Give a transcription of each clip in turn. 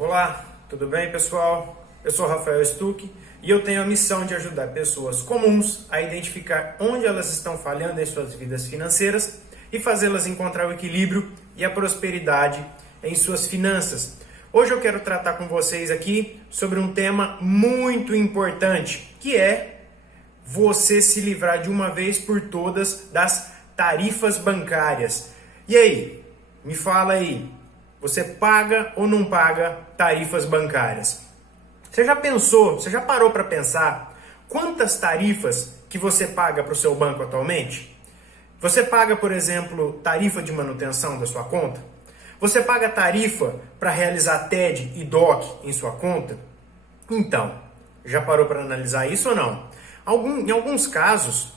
Olá, tudo bem, pessoal? Eu sou Rafael Stuck e eu tenho a missão de ajudar pessoas comuns a identificar onde elas estão falhando em suas vidas financeiras e fazê-las encontrar o equilíbrio e a prosperidade em suas finanças. Hoje eu quero tratar com vocês aqui sobre um tema muito importante, que é você se livrar de uma vez por todas das tarifas bancárias. E aí, me fala aí, você paga ou não paga tarifas bancárias? Você já pensou, você já parou para pensar quantas tarifas que você paga para o seu banco atualmente? Você paga, por exemplo, tarifa de manutenção da sua conta? Você paga tarifa para realizar TED e DOC em sua conta? Então, já parou para analisar isso ou não? Em alguns casos,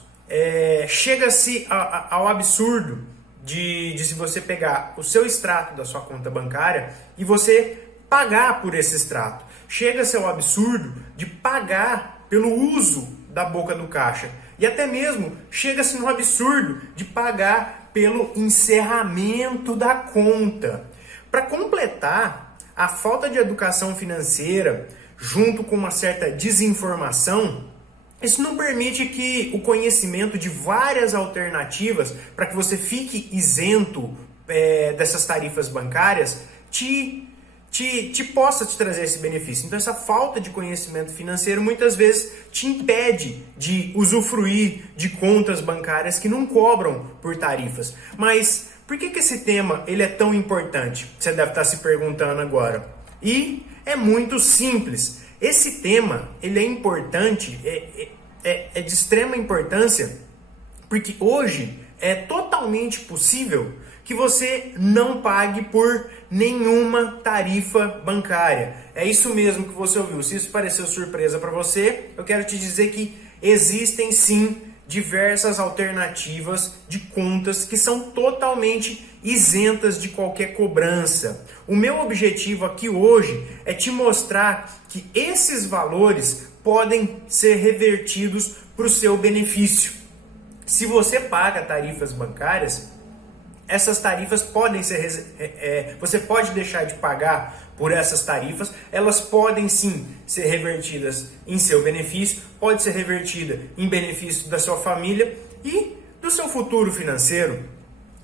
chega-se ao absurdo de se você pegar o seu extrato da sua conta bancária e você pagar por esse extrato. Chega-se ao absurdo de pagar pelo uso da boca do caixa. E até mesmo chega-se no absurdo de pagar pelo encerramento da conta. Para completar, a falta de educação financeira, junto com uma certa desinformação, isso não permite que o conhecimento de várias alternativas para que você fique isento dessas tarifas bancárias possa te trazer esse benefício. Então essa falta de conhecimento financeiro muitas vezes te impede de usufruir de contas bancárias que não cobram por tarifas. Mas por que esse tema ele é tão importante? Você deve estar se perguntando agora. E é muito simples. Esse tema ele é importante, é de extrema importância, porque hoje é totalmente possível que você não pague por nenhuma tarifa bancária. É isso mesmo que você ouviu. Se isso pareceu surpresa para você, eu quero te dizer que existem sim diversas alternativas de contas que são totalmente isentas de qualquer cobrança. O meu objetivo aqui hoje é te mostrar que esses valores podem ser revertidos para o seu benefício. Se você paga tarifas bancárias, essas tarifas podem ser, você pode deixar de pagar por essas tarifas, elas podem sim ser revertidas em seu benefício, pode ser revertida em benefício da sua família e do seu futuro financeiro.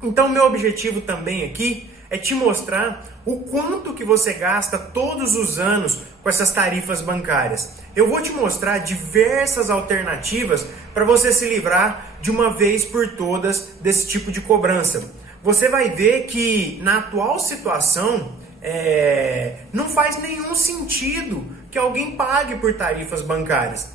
Então, meu objetivo também aqui é te mostrar o quanto que você gasta todos os anos com essas tarifas bancárias. Eu vou te mostrar diversas alternativas para você se livrar de uma vez por todas desse tipo de cobrança. Você vai ver que na atual situação não faz nenhum sentido que alguém pague por tarifas bancárias.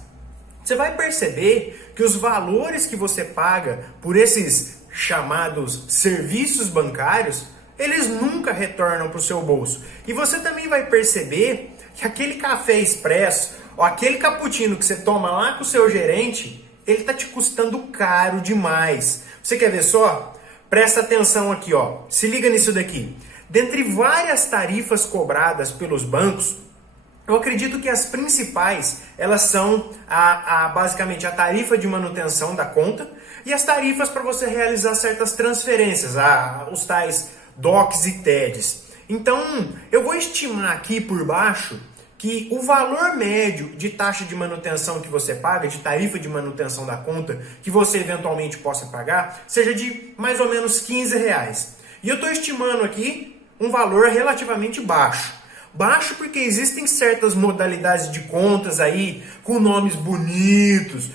Você vai perceber que os valores que você paga por esses chamados serviços bancários, eles nunca retornam para o seu bolso. E você também vai perceber que aquele café expresso, ou aquele cappuccino que você toma lá com o seu gerente, ele está te custando caro demais. Você quer ver só? Presta atenção aqui, ó. Se liga nisso daqui. Dentre várias tarifas cobradas pelos bancos, eu acredito que as principais, elas são basicamente a tarifa de manutenção da conta e as tarifas para você realizar certas transferências, os tais DOCs e TEDs. Então, eu vou estimar aqui por baixo que o valor médio de taxa de manutenção que você paga, de tarifa de manutenção da conta, que você eventualmente possa pagar, seja de mais ou menos R$15. E eu estou estimando aqui um valor relativamente baixo. Baixo porque existem certas modalidades de contas aí, com nomes bonitos,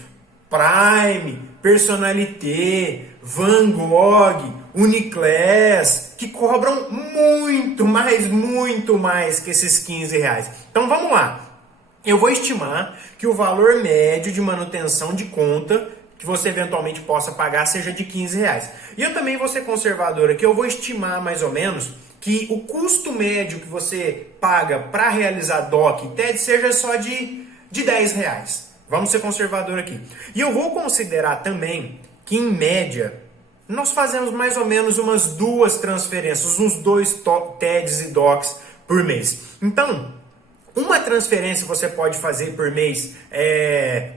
Prime, Personalité, Van Gogh, Uniclass, que cobram muito mais que esses R$15. Então vamos lá. Eu vou estimar que o valor médio de manutenção de conta que você eventualmente possa pagar seja de R$15. E eu também vou ser conservador aqui, eu vou estimar mais ou menos que o custo médio que você paga para realizar DOC e TED seja só de R$10. Vamos ser conservador aqui. E eu vou considerar também que, em média, nós fazemos mais ou menos umas 2 transferências, uns 2 TEDs e DOCs por mês. Então, Uma transferência você pode fazer por mês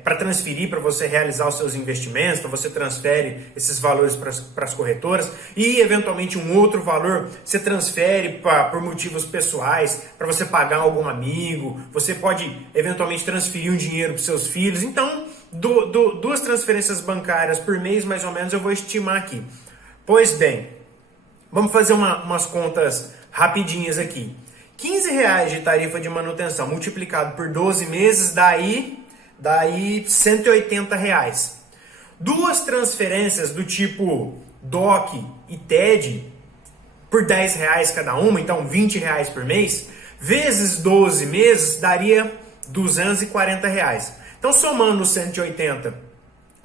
para transferir, para você realizar os seus investimentos, então você transfere esses valores para as corretoras e eventualmente um outro valor você transfere por motivos pessoais, para você pagar algum amigo, você pode eventualmente transferir um dinheiro para os seus filhos. Então, duas transferências bancárias por mês, mais ou menos, eu vou estimar aqui. Pois bem, vamos fazer umas contas rapidinhas aqui. R$15 de tarifa de manutenção multiplicado por 12 meses, daí R$180. Duas transferências do tipo DOC e TED por R$10 cada uma, então R$20 por mês, vezes 12 meses, daria R$240. Então, somando os 180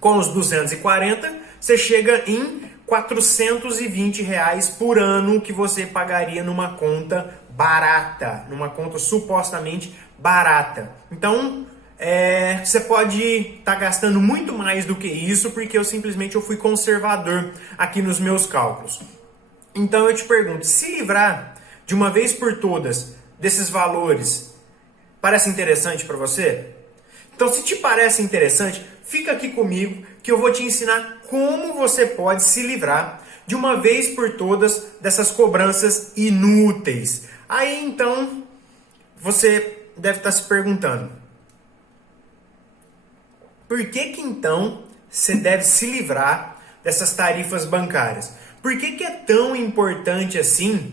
com os 240, você chega em R$420 por ano que você pagaria numa conta barata, numa conta supostamente barata. Então, você pode estar gastando muito mais do que isso, porque eu fui conservador aqui nos meus cálculos. Então eu te pergunto, se livrar de uma vez por todas desses valores, parece interessante para você? Então, se te parece interessante, fica aqui comigo que eu vou te ensinar como você pode se livrar de uma vez por todas dessas cobranças inúteis. Aí então você deve estar se perguntando, por que então você deve se livrar dessas tarifas bancárias? Por que é tão importante assim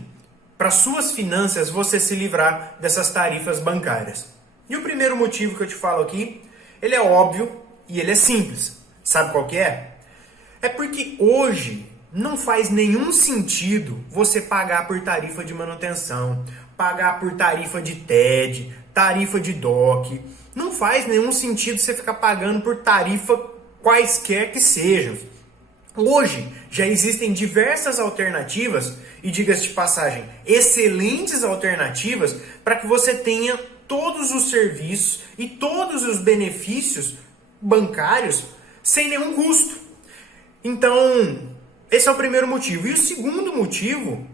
para suas finanças você se livrar dessas tarifas bancárias? E o primeiro motivo que eu te falo aqui, ele é óbvio e ele é simples. Sabe qual que é? É porque hoje não faz nenhum sentido você pagar por tarifa de manutenção, pagar por tarifa de TED, tarifa de DOC. Não faz nenhum sentido você ficar pagando por tarifa quaisquer que sejam. Hoje já existem diversas alternativas, e diga-se de passagem, excelentes alternativas para que você tenha todos os serviços e todos os benefícios bancários sem nenhum custo. Então, esse é o primeiro motivo. E o segundo motivo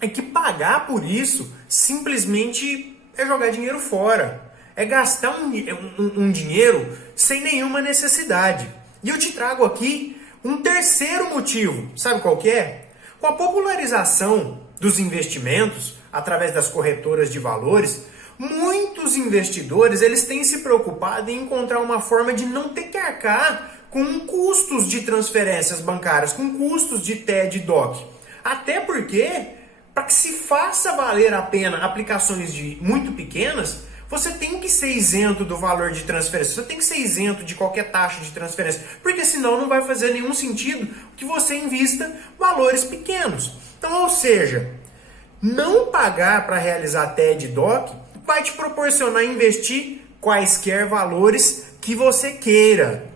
é que pagar por isso simplesmente é jogar dinheiro fora. É gastar um dinheiro sem nenhuma necessidade. E eu te trago aqui um terceiro motivo. Sabe qual que é? Com a popularização dos investimentos através das corretoras de valores, muitos investidores eles têm se preocupado em encontrar uma forma de não ter que arcar com custos de transferências bancárias, com custos de TED e DOC. Até porque, para que se faça valer a pena aplicações muito pequenas, você tem que ser isento do valor de transferência, você tem que ser isento de qualquer taxa de transferência, porque senão não vai fazer nenhum sentido que você invista valores pequenos. Então, ou seja, não pagar para realizar TED e DOC vai te proporcionar investir quaisquer valores que você queira.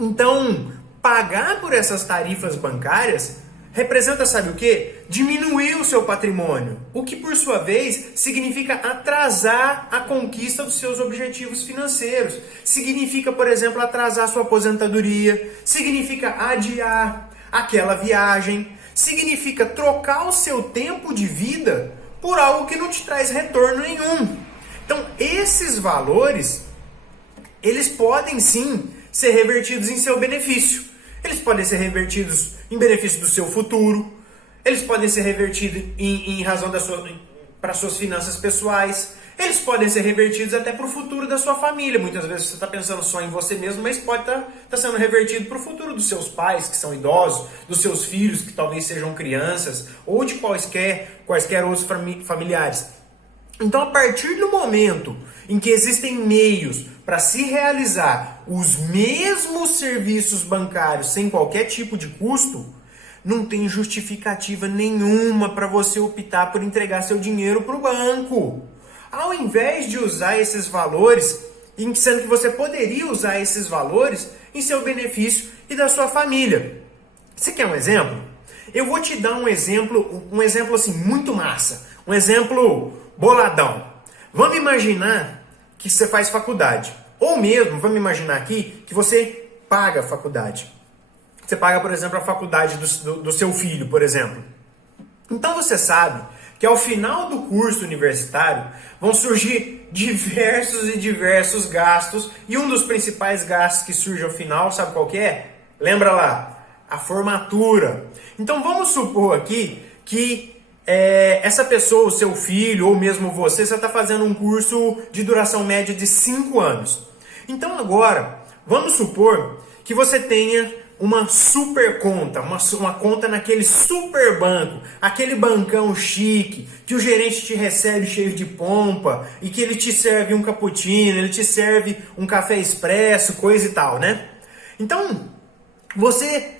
Então, pagar por essas tarifas bancárias representa, sabe o quê? Diminuir o seu patrimônio, o que por sua vez significa atrasar a conquista dos seus objetivos financeiros. Significa, por exemplo, atrasar a sua aposentadoria, significa adiar aquela viagem, significa trocar o seu tempo de vida por algo que não te traz retorno nenhum. Então, esses valores, eles podem sim ser revertidos em seu benefício. Eles podem ser revertidos em benefício do seu futuro. Eles podem ser revertidos em razão para suas finanças pessoais. Eles podem ser revertidos até para o futuro da sua família. Muitas vezes você está pensando só em você mesmo, mas pode estar sendo revertido para o futuro dos seus pais, que são idosos, dos seus filhos, que talvez sejam crianças, ou de quaisquer outros familiares. Então, a partir do momento em que existem meios para se realizar os mesmos serviços bancários sem qualquer tipo de custo, não tem justificativa nenhuma para você optar por entregar seu dinheiro para o banco. Ao invés de usar esses valores, sendo que você poderia usar esses valores em seu benefício e da sua família. Você quer um exemplo? Eu vou te dar um exemplo assim muito massa, um exemplo boladão. Vamos imaginar que você faz faculdade. Ou mesmo, vamos imaginar aqui que você paga a faculdade. Você paga, por exemplo, a faculdade do seu filho, por exemplo. Então você sabe que ao final do curso universitário vão surgir diversos e diversos gastos, e um dos principais gastos que surge ao final, sabe qual que é? Lembra lá, a formatura. Então vamos supor aqui que essa pessoa, o seu filho ou mesmo você está fazendo um curso de duração média de 5 anos. Então agora, vamos supor que você tenha uma super conta, uma conta naquele super banco, aquele bancão chique, que o gerente te recebe cheio de pompa e que ele te serve um cappuccino, ele te serve um café expresso, coisa e tal, né? Então, você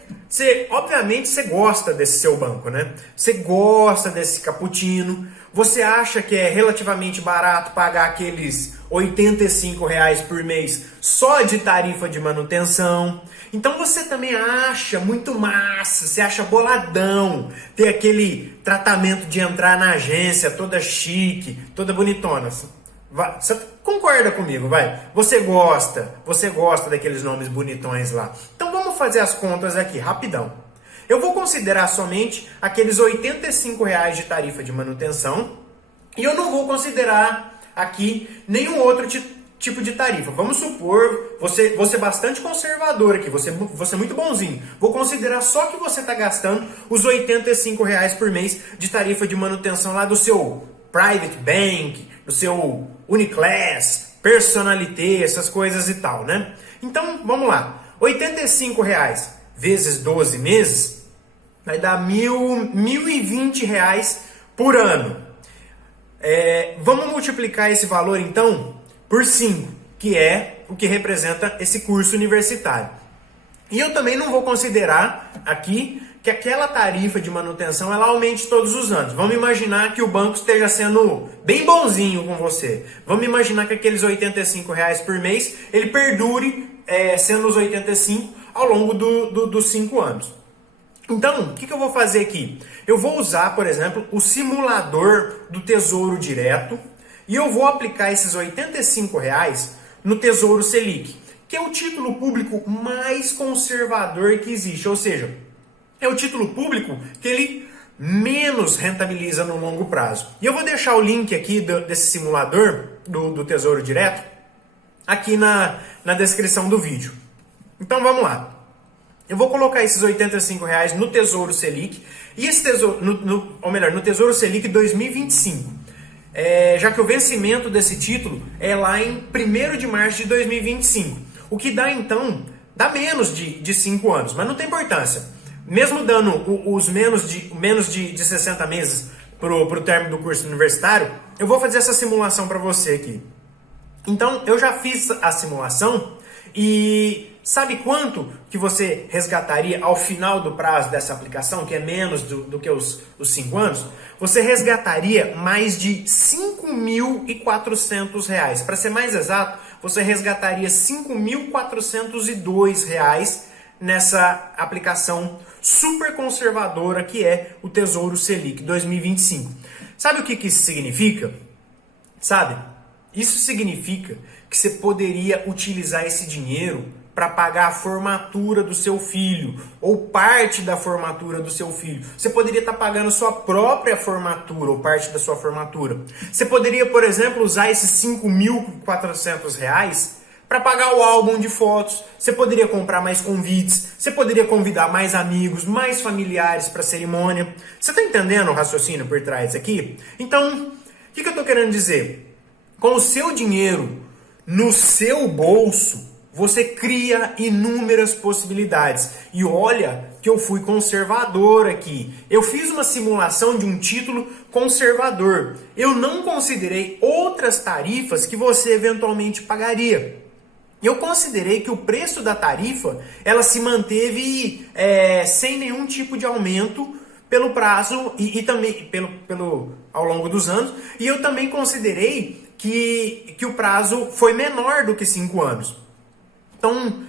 obviamente você gosta desse seu banco, né? Você gosta desse cappuccino, você acha que é relativamente barato pagar aqueles R$ 85 por mês só de tarifa de manutenção. Então você também acha muito massa, você acha boladão ter aquele tratamento de entrar na agência toda chique, toda bonitona. Você concorda comigo, vai? Você gosta daqueles nomes bonitões lá. Então vamos fazer as contas aqui, rapidão. Eu vou considerar somente aqueles R$ 85 de tarifa de manutenção e eu não vou considerar aqui nenhum outro tipo de tarifa. Vamos supor, vou ser bastante conservador aqui, vou ser muito bonzinho. Vou considerar só que você está gastando os R$ 85 por mês de tarifa de manutenção lá do seu Private Bank, do seu Uniclass, Personalité, essas coisas e tal, né? Então, vamos lá. R$ 85 vezes 12 meses vai dar R$ 1.020 por ano. Vamos multiplicar esse valor, então, por 5, que é o que representa esse curso universitário. E eu também não vou considerar aqui que aquela tarifa de manutenção ela aumente todos os anos. Vamos imaginar que o banco esteja sendo bem bonzinho com você. Vamos imaginar que aqueles R$ 85 por mês, ele perdure sendo os 85 ao longo dos 5 anos. Então, o que eu vou fazer aqui? Eu vou usar, por exemplo, o simulador do Tesouro Direto e eu vou aplicar esses R$ 85 no Tesouro Selic, que é o título público mais conservador que existe, ou seja, é o título público que ele menos rentabiliza no longo prazo. E eu vou deixar o link aqui desse simulador do Tesouro Direto aqui na descrição do vídeo. Então vamos lá. Eu vou colocar esses R$ 85 no Tesouro Selic e esse Tesouro, no Tesouro Selic 2025. Já que o vencimento desse título é lá em 1º de março de 2025. O que dá então, dá menos de 5 anos, mas não tem importância. Mesmo dando os menos de 60 meses para o término do curso universitário, eu vou fazer essa simulação para você aqui. Então, eu já fiz a simulação e sabe quanto que você resgataria ao final do prazo dessa aplicação, que é menos do que os 5 anos? Você resgataria mais de R$ 5.400. Para ser mais exato, você resgataria R$ 5.402 nessa aplicação super conservadora que é o Tesouro Selic 2025. Sabe o que isso significa? Sabe? Isso significa que você poderia utilizar esse dinheiro para pagar a formatura do seu filho ou parte da formatura do seu filho. Você poderia estar pagando sua própria formatura ou parte da sua formatura. Você poderia, por exemplo, usar esses R$ 5.400 para pagar o álbum de fotos. Você poderia comprar mais convites, você poderia convidar mais amigos, mais familiares para a cerimônia. Você está entendendo o raciocínio por trás aqui? Então, o que eu estou querendo dizer? Com o seu dinheiro no seu bolso, você cria inúmeras possibilidades. E olha que eu fui conservador aqui. Eu fiz uma simulação de um título conservador. Eu não considerei outras tarifas que você eventualmente pagaria. Eu considerei que o preço da tarifa ela se manteve sem nenhum tipo de aumento pelo prazo e também ao longo dos anos. E eu também considerei que o prazo foi menor do que 5 anos. Então,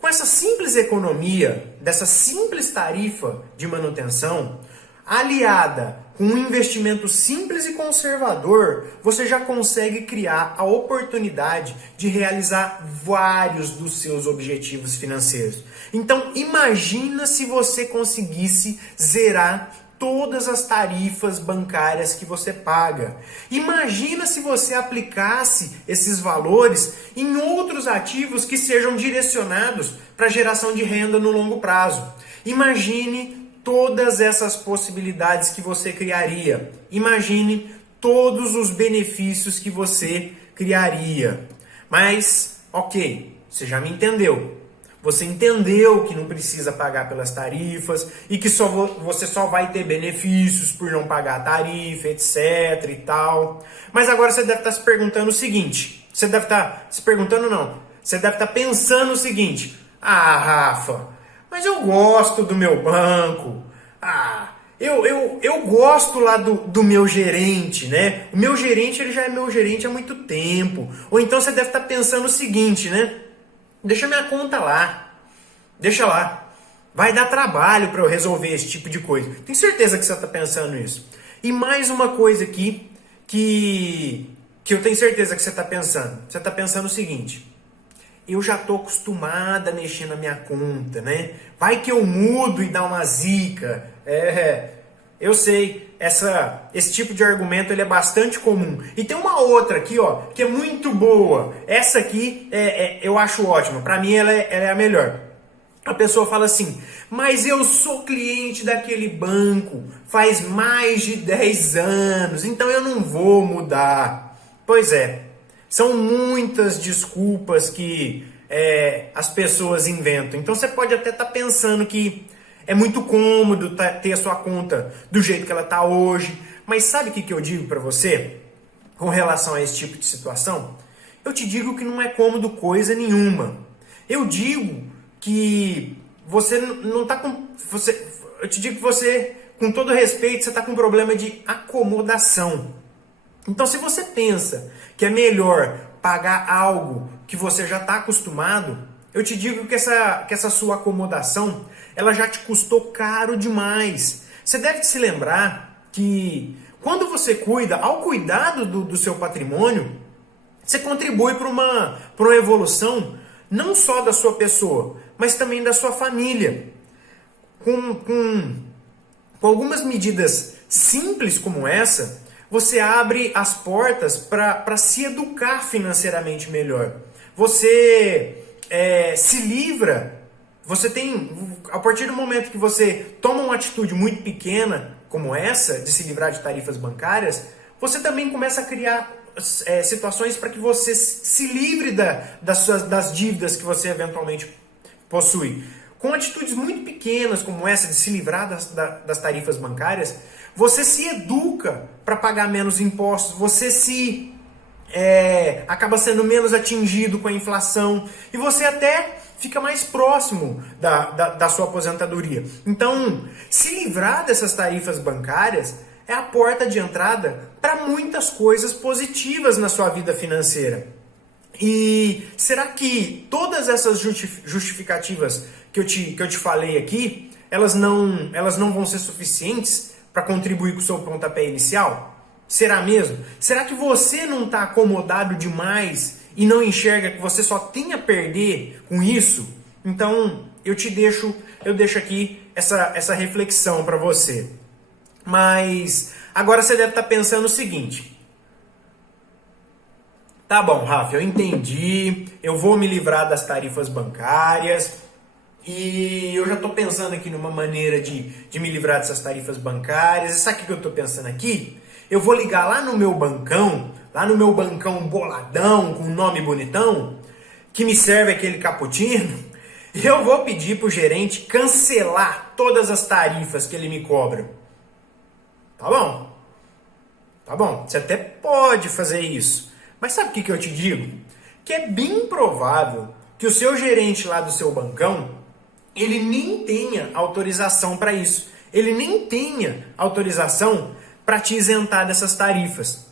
com essa simples economia, dessa simples tarifa de manutenção, aliada com um investimento simples e conservador, você já consegue criar a oportunidade de realizar vários dos seus objetivos financeiros. Então, imagina se você conseguisse zerar todas as tarifas bancárias que você paga. Imagina se você aplicasse esses valores em outros ativos que sejam direcionados para geração de renda no longo prazo. Imagine todas essas possibilidades que você criaria. Imagine todos os benefícios que você criaria. Mas, ok, você já me entendeu. Você entendeu que não precisa pagar pelas tarifas e que você só vai ter benefícios por não pagar a tarifa, etc e tal. Mas agora você deve estar se perguntando o seguinte. Você deve estar se perguntando, não. Você deve estar pensando o seguinte. Ah, Rafa, mas eu gosto do meu banco. Eu gosto lá do meu gerente, né? O meu gerente, ele já é meu gerente há muito tempo. Ou então você deve estar pensando o seguinte, né? Deixa minha conta lá. Deixa lá. Vai dar trabalho para eu resolver esse tipo de coisa. Tenho certeza que você está pensando isso. E mais uma coisa aqui que eu tenho certeza que você está pensando. Você está pensando o seguinte. Eu já estou acostumada a mexer na minha conta, né? Vai que eu mudo e dá uma zica. Eu sei, esse tipo de argumento ele é bastante comum. E tem uma outra aqui, ó, que é muito boa. Essa aqui eu acho ótima. Para mim ela é a melhor. A pessoa fala assim, mas eu sou cliente daquele banco faz mais de 10 anos, então eu não vou mudar. Pois é. São muitas desculpas que as pessoas inventam. Então você pode até estar pensando que é muito cômodo ter a sua conta do jeito que ela está hoje. Mas sabe o que eu digo para você com relação a esse tipo de situação? Eu te digo que não é cômodo coisa nenhuma. Eu digo que você não está com... eu te digo que você, com todo respeito, você está com um problema de acomodação. Então, se você pensa que é melhor pagar algo que você já está acostumado, eu te digo que essa sua acomodação, ela já te custou caro demais. Você deve se lembrar que quando você ao cuidado do seu patrimônio, você contribui para uma evolução não só da sua pessoa, mas também da sua família. Com algumas medidas simples como essa, você abre as portas para se educar financeiramente melhor. Você se livra, a partir do momento que você toma uma atitude muito pequena como essa, de se livrar de tarifas bancárias, você também começa a criar situações para que você se livre das dívidas que você eventualmente possui. Com atitudes muito pequenas como essa de se livrar das tarifas bancárias, você se educa para pagar menos impostos, você acaba sendo menos atingido com a inflação e você até fica mais próximo da sua aposentadoria. Então, se livrar dessas tarifas bancárias é a porta de entrada para muitas coisas positivas na sua vida financeira. E será que todas essas justificativas que eu te falei aqui, elas não vão ser suficientes para contribuir com o seu pontapé inicial? Será mesmo? Será que você não está acomodado demais e não enxerga que você só tem a perder com isso? Então eu deixo aqui essa reflexão para você. Mas agora você deve estar pensando o seguinte. Tá bom, Rafa, eu entendi, eu vou me livrar das tarifas bancárias e eu já estou pensando aqui numa maneira de me livrar dessas tarifas bancárias. E sabe o que eu estou pensando aqui? Eu vou ligar lá no meu bancão boladão, com nome bonitão, que me serve aquele cappuccino, e eu vou pedir para o gerente cancelar todas as tarifas que ele me cobra. Tá bom? Tá bom, você até pode fazer isso. Mas sabe o que eu te digo? Que é bem provável que o seu gerente lá do seu bancão, ele nem tenha autorização para isso. Ele nem tenha autorização para te isentar dessas tarifas.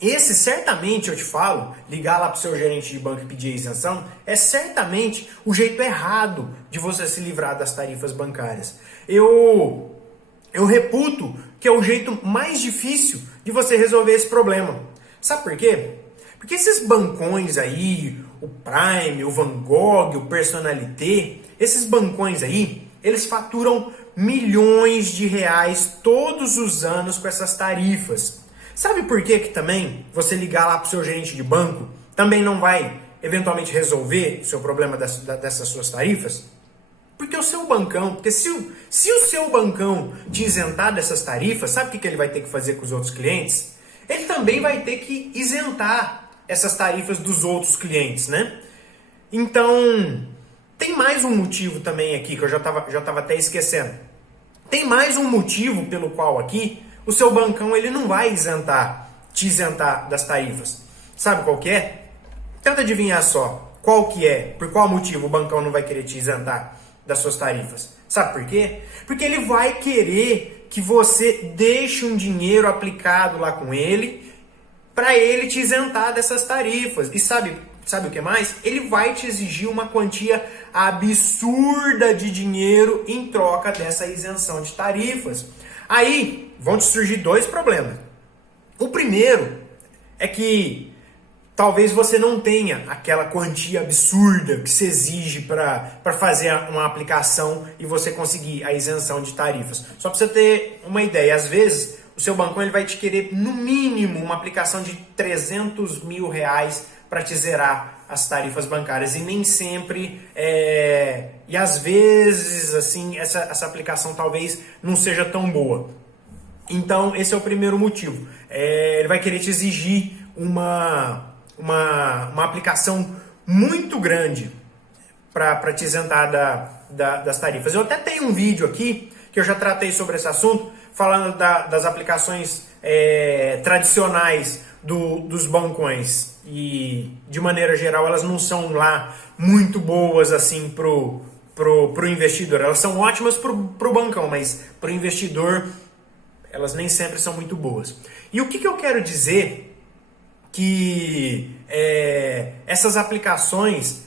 Esse, certamente, eu te falo, ligar lá para o seu gerente de banco e pedir a isenção, é certamente o jeito errado de você se livrar das tarifas bancárias. Eu reputo que é o jeito mais difícil de você resolver esse problema. Sabe por quê? Porque esses bancões aí, o Prime, o Van Gogh, o Personalité, esses bancões aí, eles faturam milhões de reais todos os anos com essas tarifas. Sabe por que também você ligar lá para o seu gerente de banco também não vai eventualmente resolver o seu problema dessas suas tarifas? Porque o seu bancão, porque se o seu bancão te isentar dessas tarifas, sabe o que ele vai ter que fazer com os outros clientes? Ele também vai ter que isentar essas tarifas dos outros clientes, né? Então, tem mais um motivo também aqui, que eu já tava até esquecendo. Tem mais um motivo pelo qual aqui o seu bancão ele não vai te isentar das tarifas. Sabe qual que é? Tenta adivinhar só qual que é, por qual motivo o bancão não vai querer te isentar das suas tarifas. Sabe por quê? Porque ele vai querer que você deixe um dinheiro aplicado lá com ele para ele te isentar dessas tarifas. E sabe o que mais? Ele vai te exigir uma quantia absurda de dinheiro em troca dessa isenção de tarifas. Aí vão te surgir dois problemas. O primeiro é que talvez você não tenha aquela quantia absurda que se exige para fazer uma aplicação e você conseguir a isenção de tarifas. Só para você ter uma ideia, às vezes o seu bancão ele vai te querer no mínimo uma aplicação de 300 mil reais para te zerar as tarifas bancárias e nem sempre, e às vezes assim essa aplicação talvez não seja tão boa. Então esse é o primeiro motivo. Ele vai querer te exigir uma aplicação muito grande para te isentar das tarifas. Eu até tenho um vídeo aqui que eu já tratei sobre esse assunto, falando das aplicações tradicionais dos bancões. E, de maneira geral, elas não são lá muito boas assim pro investidor. Elas são ótimas pro bancão, mas pro investidor elas nem sempre são muito boas. E o que eu quero dizer que essas aplicações,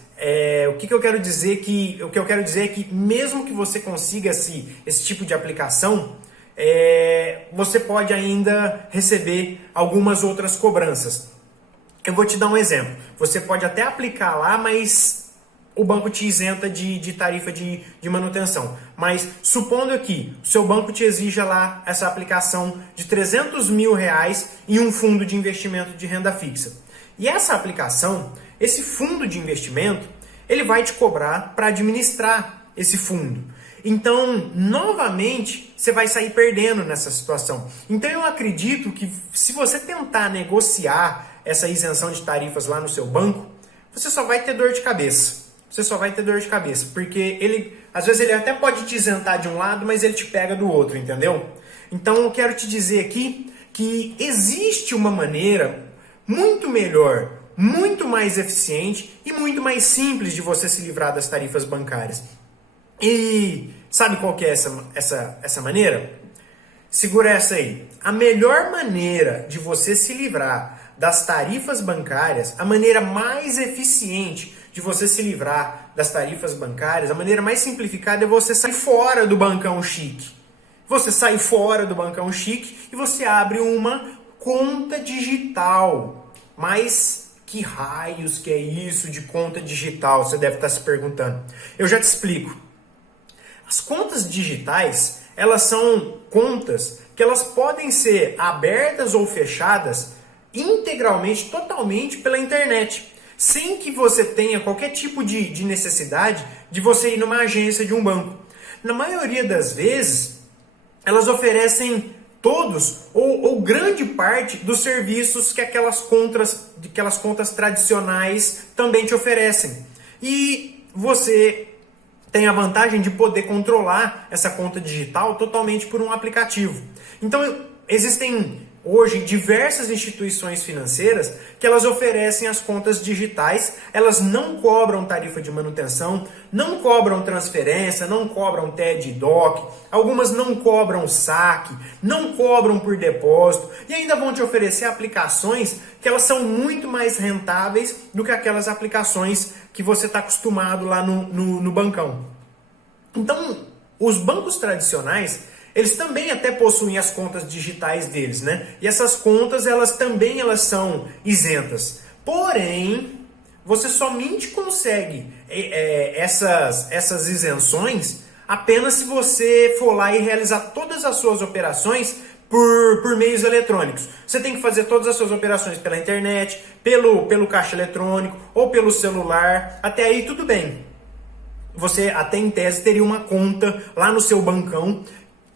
o que eu quero dizer é que mesmo que você consiga esse tipo de aplicação, você pode ainda receber algumas outras cobranças. Eu vou te dar um exemplo. Você pode até aplicar lá, mas o banco te isenta de tarifa de manutenção. Mas supondo que o seu banco te exija lá essa aplicação de 300 mil reais em um fundo de investimento de renda fixa. E essa aplicação, esse fundo de investimento, ele vai te cobrar para administrar esse fundo. Então, novamente, você vai sair perdendo nessa situação. Então, eu acredito que se você tentar negociar essa isenção de tarifas lá no seu banco, você só vai ter dor de cabeça. Você só vai ter dor de cabeça, porque às vezes ele até pode te isentar de um lado, mas ele te pega do outro, entendeu? Então, eu quero te dizer aqui que existe uma maneira muito melhor, muito mais eficiente e muito mais simples de você se livrar das tarifas bancárias. E sabe qual que é essa maneira? Segura essa aí. A melhor maneira de você se livrar das tarifas bancárias, a maneira mais eficiente de você se livrar das tarifas bancárias, a maneira mais simplificada é você sair fora do bancão chique. Você sai fora do bancão chique e você abre uma conta digital. Mas que raios que é isso de conta digital? Você deve estar se perguntando. Eu já te explico. As contas digitais, elas são contas que elas podem ser abertas ou fechadas integralmente, totalmente pela internet, sem que você tenha qualquer tipo de necessidade de você ir numa agência de um banco. Na maioria das vezes, elas oferecem todos ou grande parte dos serviços que aquelas contas tradicionais também te oferecem. E você tem a vantagem de poder controlar essa conta digital totalmente por um aplicativo. Então, existem hoje diversas instituições financeiras que elas oferecem as contas digitais, elas não cobram tarifa de manutenção, não cobram transferência, não cobram TED e DOC, algumas não cobram saque, não cobram por depósito e ainda vão te oferecer aplicações que elas são muito mais rentáveis do que aquelas aplicações que você está acostumado lá no bancão. Então, os bancos tradicionais, eles também até possuem as contas digitais deles, né? E essas contas, elas são isentas. Porém, você somente consegue essas isenções apenas se você for lá e realizar todas as suas operações por meios eletrônicos. Você tem que fazer todas as suas operações pela internet, pelo caixa eletrônico ou pelo celular. Até aí tudo bem. Você até em tese teria uma conta lá no seu bancão,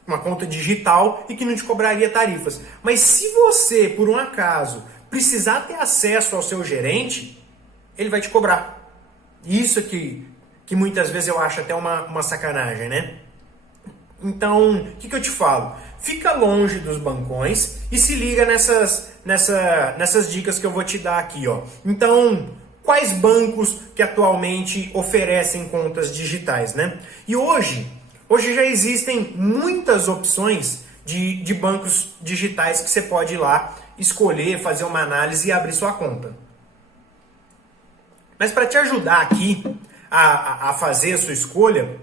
uma conta digital e que não te cobraria tarifas. Mas se você, por um acaso, precisar ter acesso ao seu gerente, ele vai te cobrar. Isso que muitas vezes eu acho até uma sacanagem, né? Então, o que eu te falo? Fica longe dos bancões e se liga nessas dicas que eu vou te dar aqui, ó. Então, quais bancos que atualmente oferecem contas digitais, né? E hoje já existem muitas opções de bancos digitais que você pode ir lá, escolher, fazer uma análise e abrir sua conta. Mas para te ajudar aqui a fazer a sua escolha,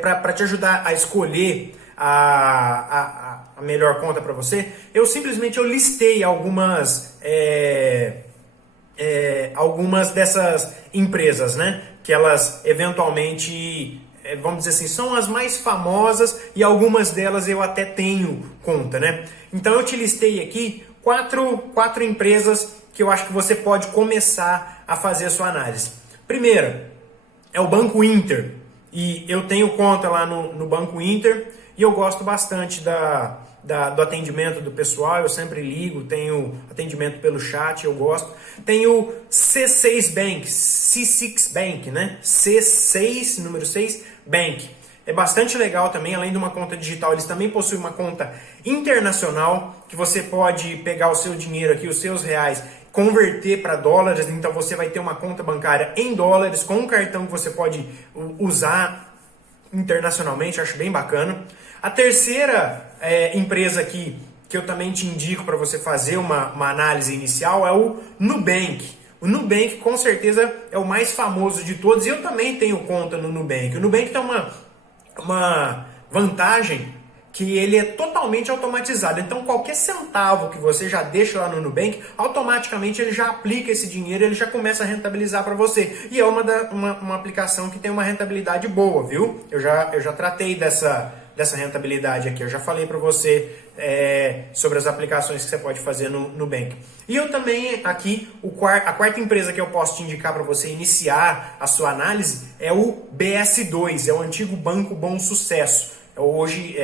para te ajudar a escolher a melhor conta para você, eu listei algumas dessas empresas, né? Que elas eventualmente, vamos dizer assim, são as mais famosas e algumas delas eu até tenho conta, né? Então eu te listei aqui quatro empresas que eu acho que você pode começar a fazer a sua análise. Primeira é o Banco Inter, e eu tenho conta lá no Banco Inter e eu gosto bastante do atendimento do pessoal, eu sempre ligo, tenho atendimento pelo chat, eu gosto. Tem o C6 Bank, C6 Bank, né? C6, número 6, Bank. É bastante legal também, além de uma conta digital, eles também possuem uma conta internacional, que você pode pegar o seu dinheiro aqui, os seus reais, converter para dólares, então você vai ter uma conta bancária em dólares, com um cartão que você pode usar internacionalmente, acho bem bacana. A terceira empresa aqui, que eu também te indico para você fazer uma análise inicial, é o Nubank. O Nubank com certeza é o mais famoso de todos, e eu também tenho conta no Nubank. O Nubank tem uma vantagem que ele é totalmente automatizado. Então qualquer centavo que você já deixa lá no Nubank, automaticamente ele já aplica esse dinheiro, ele já começa a rentabilizar para você. E é uma aplicação que tem uma rentabilidade boa, viu? Eu já tratei dessa rentabilidade aqui, eu já falei para você sobre as aplicações que você pode fazer no Nubank. E eu também aqui, a quarta empresa que eu posso te indicar para você iniciar a sua análise é o BS2, é o antigo Banco Bom Sucesso. Hoje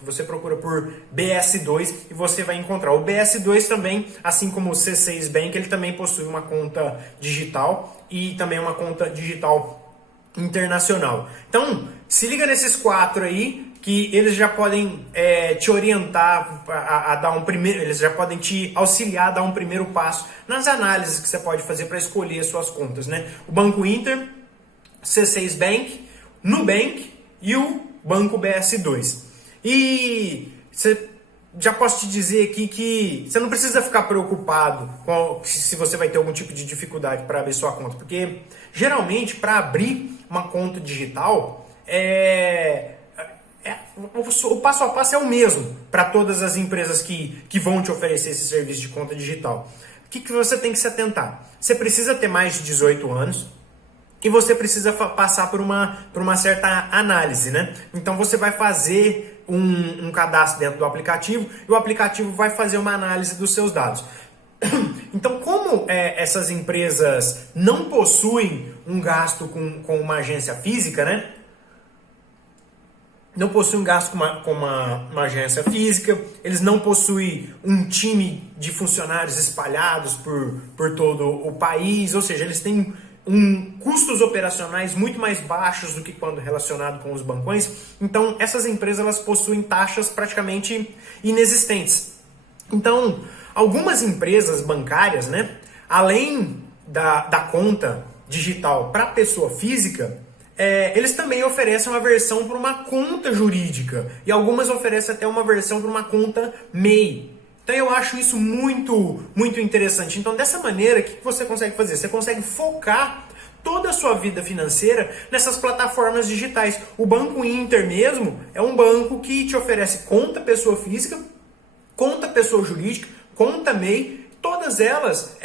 você procura por BS2 e você vai encontrar. O BS2 também, assim como o C6 Bank, ele também possui uma conta digital e também uma conta digital internacional. Então, se liga nesses quatro aí, que eles já podem te orientar a dar um primeiro, eles já podem te auxiliar a dar um primeiro passo nas análises que você pode fazer para escolher as suas contas, né? O Banco Inter, C6 Bank, Nubank e o Banco BS2. E já posso te dizer aqui que você não precisa ficar preocupado se você vai ter algum tipo de dificuldade para abrir sua conta, porque geralmente para abrir uma conta digital o passo a passo é o mesmo para todas as empresas que vão te oferecer esse serviço de conta digital. O que você tem que se atentar? Você precisa ter mais de 18 anos e você precisa passar por uma certa análise, né? Então você vai fazer um cadastro dentro do aplicativo e o aplicativo vai fazer uma análise dos seus dados. Então, como essas empresas não possuem um gasto com uma agência física, né? Não possuem um gasto com uma agência física, eles não possuem um time de funcionários espalhados por todo o país, ou seja, eles têm custos operacionais muito mais baixos do que quando relacionado com os bancões. Então, essas empresas elas possuem taxas praticamente inexistentes. Então, algumas empresas bancárias, né, além da conta digital para pessoa física, eles também oferecem uma versão para uma conta jurídica e algumas oferecem até uma versão para uma conta MEI. Então eu acho isso muito, muito interessante. Então dessa maneira, o que você consegue fazer? Você consegue focar toda a sua vida financeira nessas plataformas digitais. O Banco Inter mesmo é um banco que te oferece conta pessoa física, conta pessoa jurídica, conta MEI, todas elas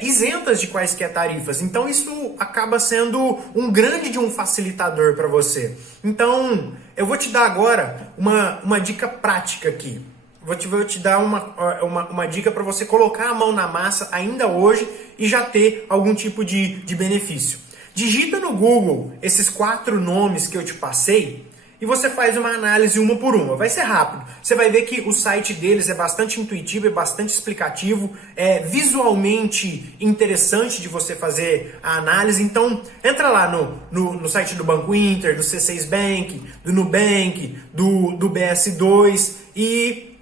isentas de quaisquer tarifas. Então isso acaba sendo um grande de um facilitador para você. Então, eu vou te dar agora uma dica prática aqui. Vou te dar uma dica para você colocar a mão na massa ainda hoje e já ter algum tipo de benefício. Digita no Google esses 4 nomes que eu te passei e você faz uma análise uma por uma. Vai ser rápido. Você vai ver que o site deles é bastante intuitivo, é bastante explicativo, é visualmente interessante de você fazer a análise. Então, entra lá no site do Banco Inter, do C6 Bank, do Nubank, do BS2 e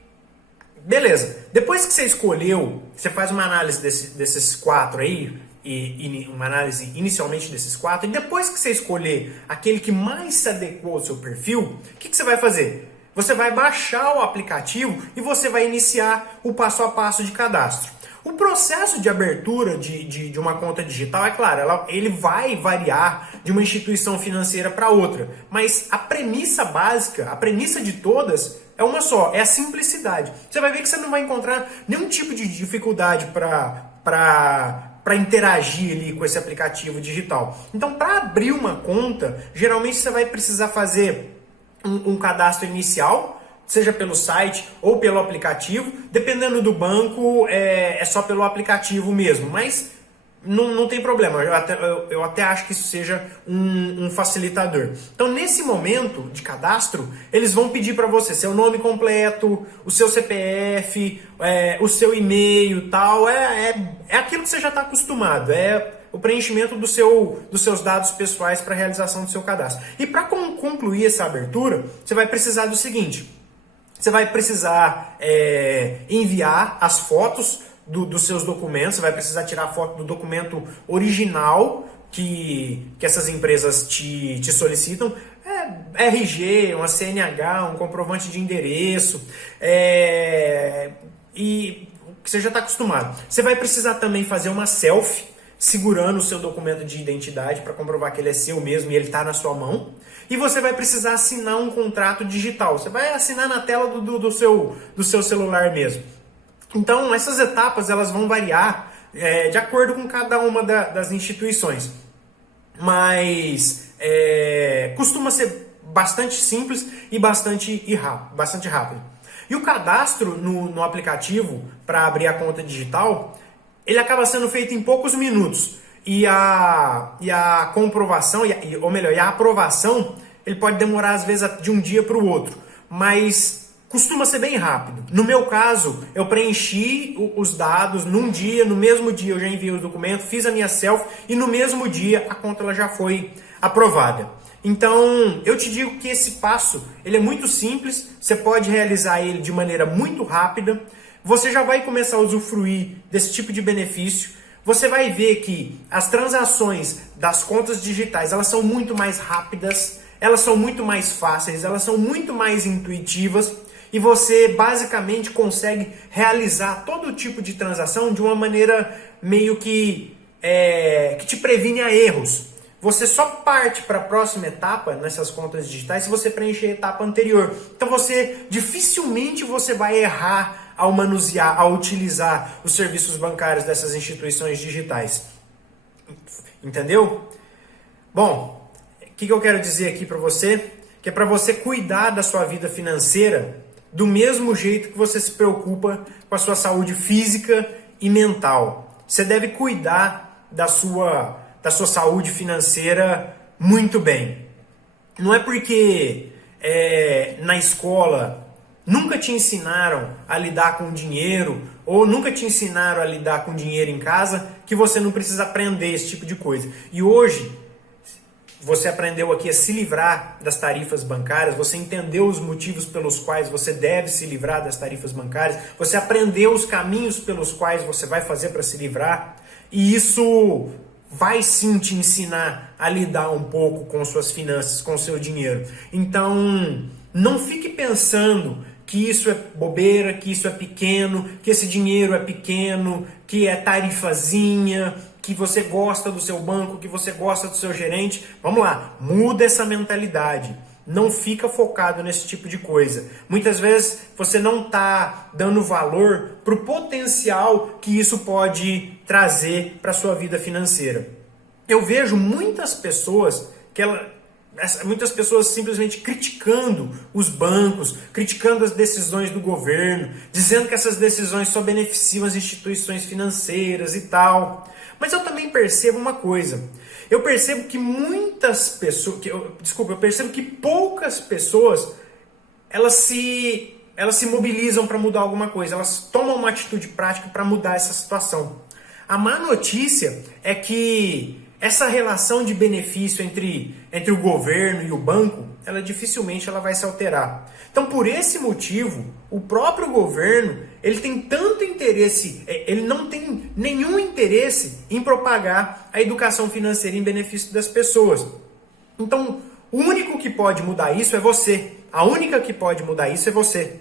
beleza. Depois que você escolheu, você faz uma análise desses 4 aí, e uma análise inicialmente desses 4, e depois que você escolher aquele que mais se adequou ao seu perfil, o que você vai fazer? Você vai baixar o aplicativo e você vai iniciar o passo a passo de cadastro. O processo de abertura de uma conta digital, é claro, ele vai variar de uma instituição financeira para outra, mas a premissa básica, a premissa de todas é uma só, é a simplicidade. Você vai ver que você não vai encontrar nenhum tipo de dificuldade para interagir ali com esse aplicativo digital. Então, para abrir uma conta, geralmente você vai precisar fazer um cadastro inicial, seja pelo site ou pelo aplicativo. Dependendo do banco, é só pelo aplicativo mesmo, mas não tem problema. Eu até acho que isso seja um facilitador. Então, nesse momento de cadastro, eles vão pedir para você seu nome completo, o seu CPF, o seu e-mail, tal. É aquilo que você já está acostumado. É o preenchimento dos seus dados pessoais para a realização do seu cadastro. E para concluir essa abertura, você vai precisar do seguinte. Você vai precisar enviar as fotos dos seus documentos. Você vai precisar tirar a foto do documento original que essas empresas te solicitam. RG, uma CNH, um comprovante de endereço, e que você já está acostumado. Você vai precisar também fazer uma selfie segurando o seu documento de identidade para comprovar que ele é seu mesmo e ele está na sua mão. E você vai precisar assinar um contrato digital. Você vai assinar na tela do seu celular mesmo. Então, essas etapas elas vão variar de acordo com cada uma das instituições. Mas costuma ser bastante simples e bastante rápido. E o cadastro no aplicativo para abrir a conta digital, ele acaba sendo feito em poucos minutos. E a comprovação, ou melhor, a aprovação, ele pode demorar às vezes de um dia para o outro. Mas costuma ser bem rápido. No meu caso, eu preenchi os dados num dia, no mesmo dia eu já enviei o documento, fiz a minha selfie e no mesmo dia a conta ela já foi aprovada. Então, eu te digo que esse passo, ele é muito simples, você pode realizar ele de maneira muito rápida, você já vai começar a usufruir desse tipo de benefício, você vai ver que as transações das contas digitais, elas são muito mais rápidas, elas são muito mais fáceis, elas são muito mais intuitivas, e você basicamente consegue realizar todo tipo de transação de uma maneira meio que te previne a erros. Você só parte para a próxima etapa nessas contas digitais se você preencher a etapa anterior. Então dificilmente você vai errar ao manusear, ao utilizar os serviços bancários dessas instituições digitais. Entendeu? Bom, o que eu quero dizer aqui para você? Que é para você cuidar da sua vida financeira do mesmo jeito que você se preocupa com a sua saúde física e mental. Você deve cuidar da sua saúde financeira muito bem. Não é porque na escola nunca te ensinaram a lidar com dinheiro ou nunca te ensinaram a lidar com dinheiro em casa que você não precisa aprender esse tipo de coisa. E hoje você aprendeu aqui a se livrar das tarifas bancárias, você entendeu os motivos pelos quais você deve se livrar das tarifas bancárias, você aprendeu os caminhos pelos quais você vai fazer para se livrar, e isso vai sim te ensinar a lidar um pouco com suas finanças, com o seu dinheiro. Então, não fique pensando que isso é bobeira, que isso é pequeno, que esse dinheiro é pequeno, que é tarifazinha, que você gosta do seu banco, que você gosta do seu gerente. Vamos lá, muda essa mentalidade. Não fica focado nesse tipo de coisa. Muitas vezes você não está dando valor para o potencial que isso pode trazer para a sua vida financeira. eu vejo muitas pessoas muitas pessoas simplesmente criticando os bancos, criticando as decisões do governo, dizendo que essas decisões só beneficiam as instituições financeiras e tal. Mas eu também percebo uma coisa. Eu percebo que muitas pessoas, eu percebo que poucas pessoas elas se mobilizam para mudar alguma coisa, elas tomam uma atitude prática para mudar essa situação. A má notícia é que essa relação de benefício entre o governo e o banco, dificilmente vai se alterar. Então, por esse motivo, o próprio governo, ele tem tanto interesse, ele não tem nenhum interesse em propagar a educação financeira em benefício das pessoas. Então, o único que pode mudar isso é você. A única que pode mudar isso é você.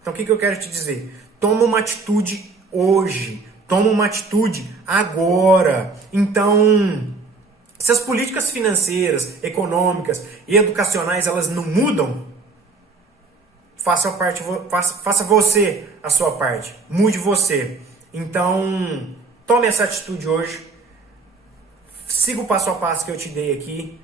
Então, o que eu quero te dizer? Toma uma atitude hoje. Toma uma atitude agora. Então, se as políticas financeiras, econômicas e educacionais elas não mudam, faça você a sua parte. Mude você. Então, tome essa atitude hoje. Siga o passo a passo que eu te dei aqui.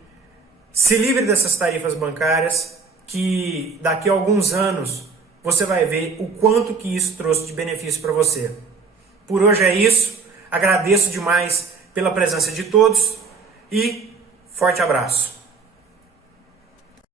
Se livre dessas tarifas bancárias, que daqui a alguns anos você vai ver o quanto que isso trouxe de benefício para você. Por hoje é isso. Agradeço demais pela presença de todos e forte abraço.